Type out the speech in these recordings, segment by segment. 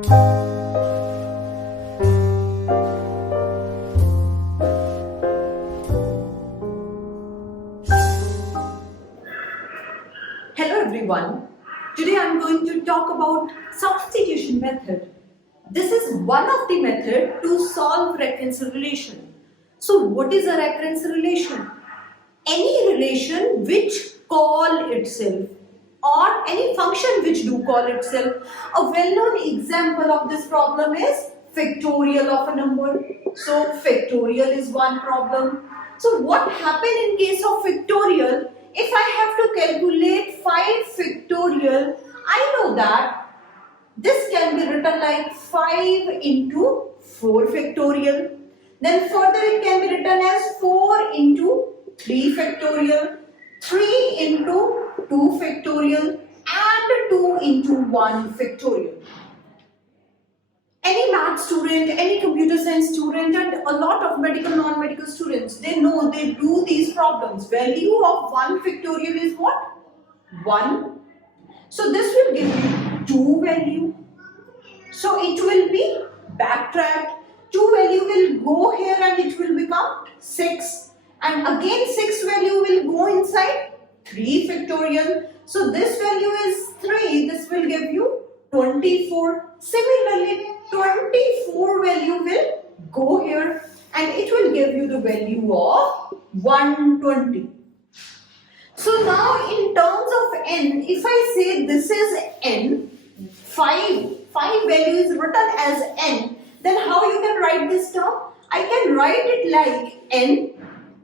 Hello everyone. Today I am going to talk about substitution method. This is one of the method to solve recurrence relation. So what is a recurrence relation? Any relation which call itself or any function which do call itself. A well-known example of this problem is factorial of a number. So factorial is one problem. So what happened in case of factorial? If I have to calculate 5 factorial, I know that this can be written like 5 into 4 factorial. Then further it can be written as 4 into 3 factorial, 3 into 2 factorial and 2 into 1 factorial. Any math student, any computer science student and a lot of medical, non-medical students, they know they do these problems. Value of 1 factorial is what? 1. So this will give you 2 value. So it will be backtracked. 2 value will go here and it will become 6. And again 6 value will go inside 3 factorial. So this value is 3. This will give you 24. Similarly, 24 value will go here and it will give you the value of 120. So now in terms of n, if I say this is n, 5 value is written as n, then how you can write this term? I can write it like n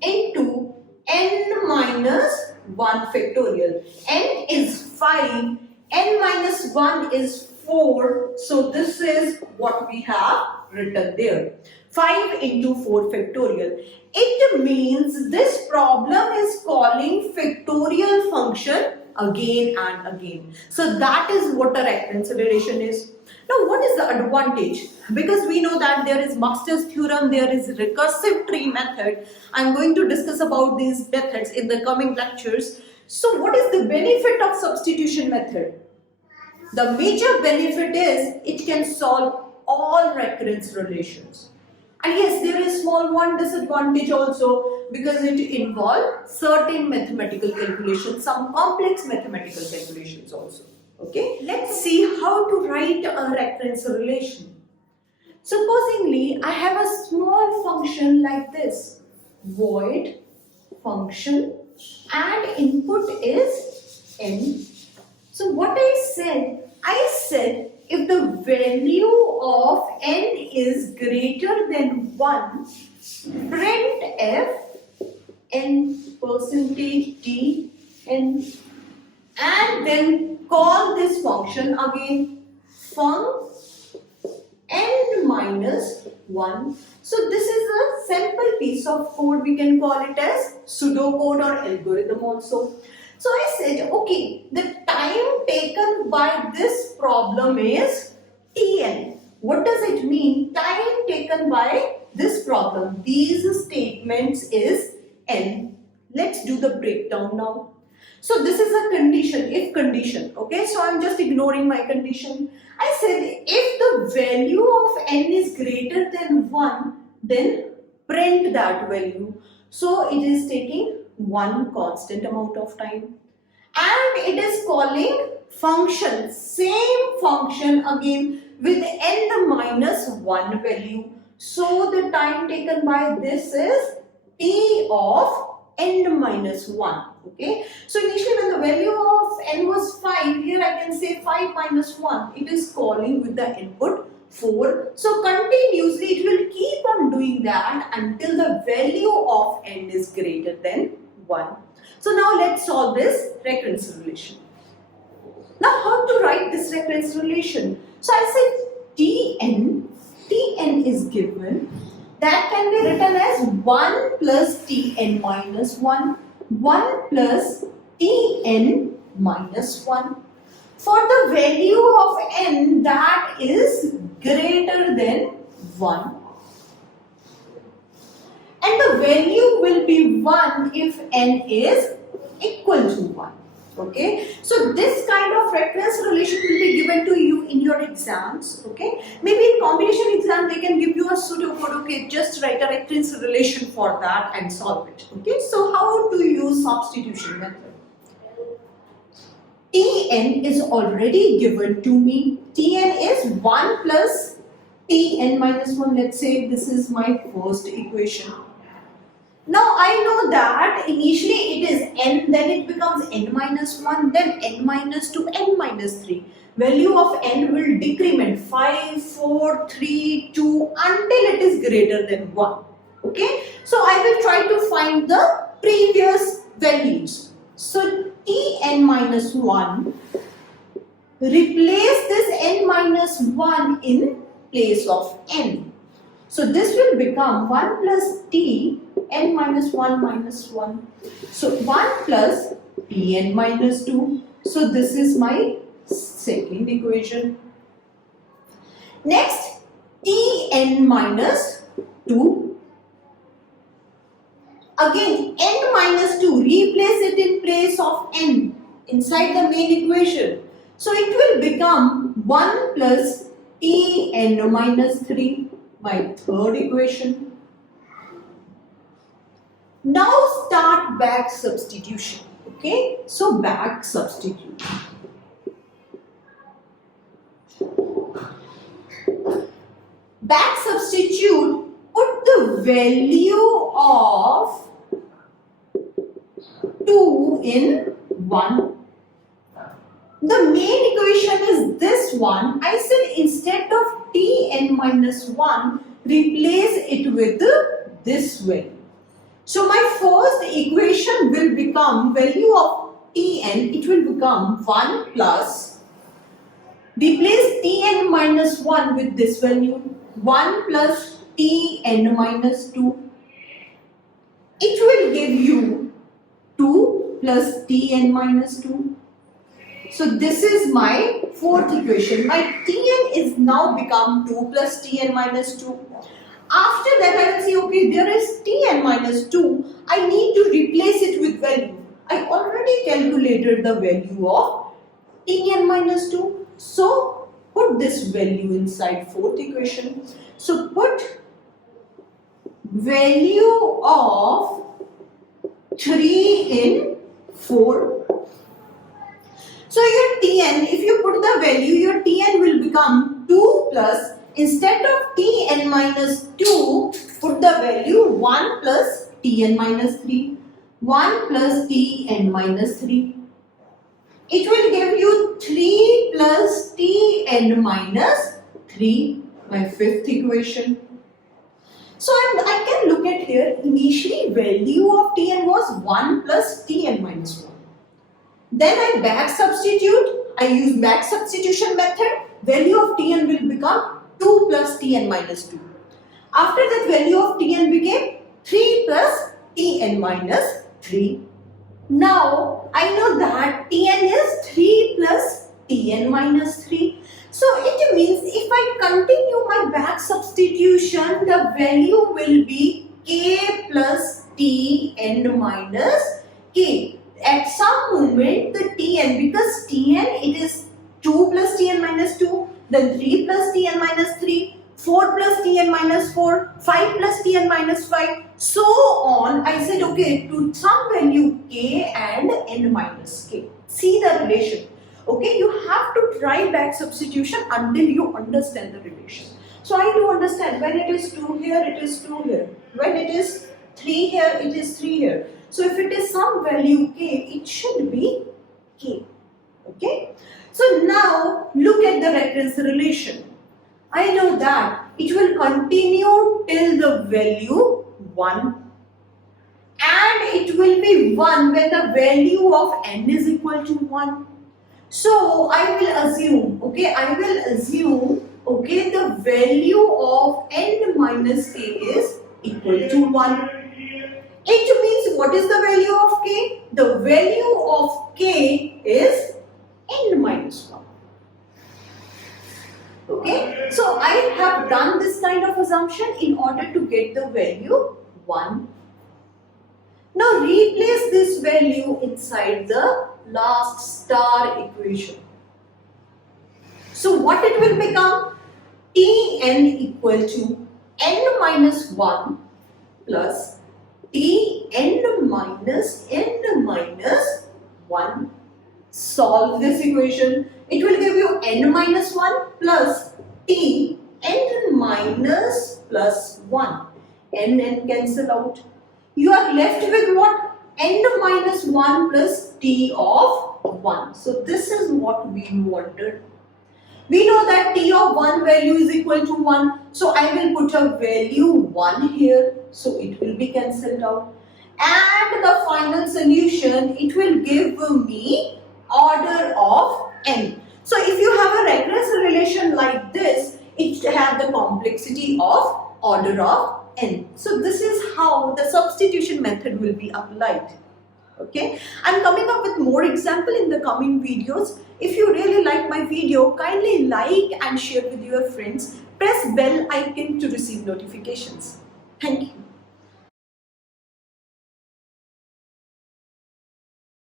into n minus 1 factorial. N is 5, n minus 1 is 4, so this is what we have written there. 5 into 4 factorial. It means this problem is calling factorial function again and again. So that is what a recurrence relation is. Now what is the advantage? Because we know that there is Master's theorem, there is recursive tree method. I am going to discuss about these methods in the coming lectures. So what is the benefit of substitution method? The major benefit is it can solve all recurrence relations. And yes, there is small one disadvantage also because it involves certain mathematical calculations, some complex mathematical calculations also. Okay, let's see how to write a recurrence relation. Supposingly, I have a small function like this, void function, and input is n. So what I said if the value of n is greater than 1, print f n percentage d n and then call this function again func n minus 1. So this is a simple piece of code. We can call it as pseudocode or algorithm also. So I said, okay, the time taken by this problem is Tn. What does it mean? Time taken by this problem, these statements is n. Let's do the breakdown now. So this is a condition, if condition, okay? So I'm just ignoring my condition. I said if the value of n is greater than 1, then print that value. So it is taking one constant amount of time. And it is calling function, same function again with n minus 1 value. So the time taken by this is t of n minus 1. Okay, so initially when the value of n was 5, here I can say 5 minus 1. It is calling with the input 4. So continuously it will keep on doing that until the value of n is greater than 1. So now let's solve this recurrence relation. Now how to write this recurrence relation? So I said Tn is given. That can be written as 1 plus Tn minus 1, 1 plus Tn minus 1. For the value of n that is greater than 1. And the value will be 1 if n is equal to 1. Okay, so this kind of recurrence relation will be given to you in your exams. Okay, maybe in combination exam they can give you a pseudocode. Okay, just write a recurrence relation for that and solve it. Okay, so how to use substitution method? Tn is already given to me. Tn is 1 plus Tn minus 1. Let's say this is my first equation. Now I know that initially it is n, then it becomes n minus 1, then n minus 2, n minus 3. Value of n will decrement 5, 4, 3, 2 until it is greater than 1. Okay, so I will try to find the previous values. So Tn minus 1, replace this n minus 1 in place of n. So this will become 1 plus t n minus 1 minus 1. So 1 plus Tn minus 2. So this is my second equation. Next, Tn minus 2. Again, n minus 2, replace it in place of n inside the main equation. So it will become 1 plus Tn minus 3, my third equation. Now start back substitution. Okay, so back substitute. Back substitute, put the value of 2 in 1. The main equation is this one. I said instead of Tn minus 1, replace it with this value. So my first equation will become value of Tn, it will become 1 plus, replace Tn minus 1 with this value, 1 plus Tn minus 2. It will give you 2 plus Tn minus 2. So this is my fourth equation. My Tn is now become 2 plus Tn minus 2. After that I will say, okay, there is Tn minus 2. I need to replace it with value. I already calculated the value of Tn minus 2. So put this value inside fourth equation. So put value of 3 in 4. So your Tn, if you put the value, your Tn will become 2 plus, instead of Tn minus 2, put the value 1 plus Tn minus 3. 1 plus Tn minus 3. It will give you 3 plus Tn minus 3, my fifth equation. So I can look at here, initially value of Tn was 1 plus Tn minus 1. Then I back substitute, I use back substitution method, value of Tn will become 2 plus Tn minus 2. After that, value of Tn became 3 plus Tn minus 3. Now I know that Tn is 3 plus Tn minus 3. So it means if I continue my back substitution, the value will be k plus Tn minus k. At some moment the Tn, because Tn it is 2 plus Tn minus 2, then 3 plus Tn minus 3, 4 plus Tn minus 4, 5 plus Tn minus 5, so on. I said okay, to some value k and n minus k. See the relation. Okay, you have to try back substitution until you understand the relation. So I do understand when it is 2 here, it is 2 here. When it is 3 here, it is 3 here. So if it is some value k, it should be k. Okay. So now look at the recurrence relation. I know that it will continue till the value 1. And it will be 1 when the value of n is equal to 1. So I will assume, okay, the value of n minus k is equal to 1. It means what is the value of k? The value of k is n minus 1. Okay, so I have done this kind of assumption in order to get the value 1. Now replace this value inside the last star equation. So what it will become? Tn equal to n minus 1 plus Tn minus n minus 1. Solve this equation. It will give you n minus 1 plus Tn minus plus 1. N cancel out. You are left with what? N minus 1 plus T of 1. So this is what we wanted. We know that T of 1 value is equal to 1. So I will put a value 1 here. So it will be cancelled out. And the final solution, it will give me order of n. So if you have a regressive relation like this, it have the complexity of order of n. So this is how the substitution method will be applied. Okay, I'm coming up with more example in the coming videos. If you really like my video, kindly like and share with your friends. Press bell icon to receive notifications. Thank you.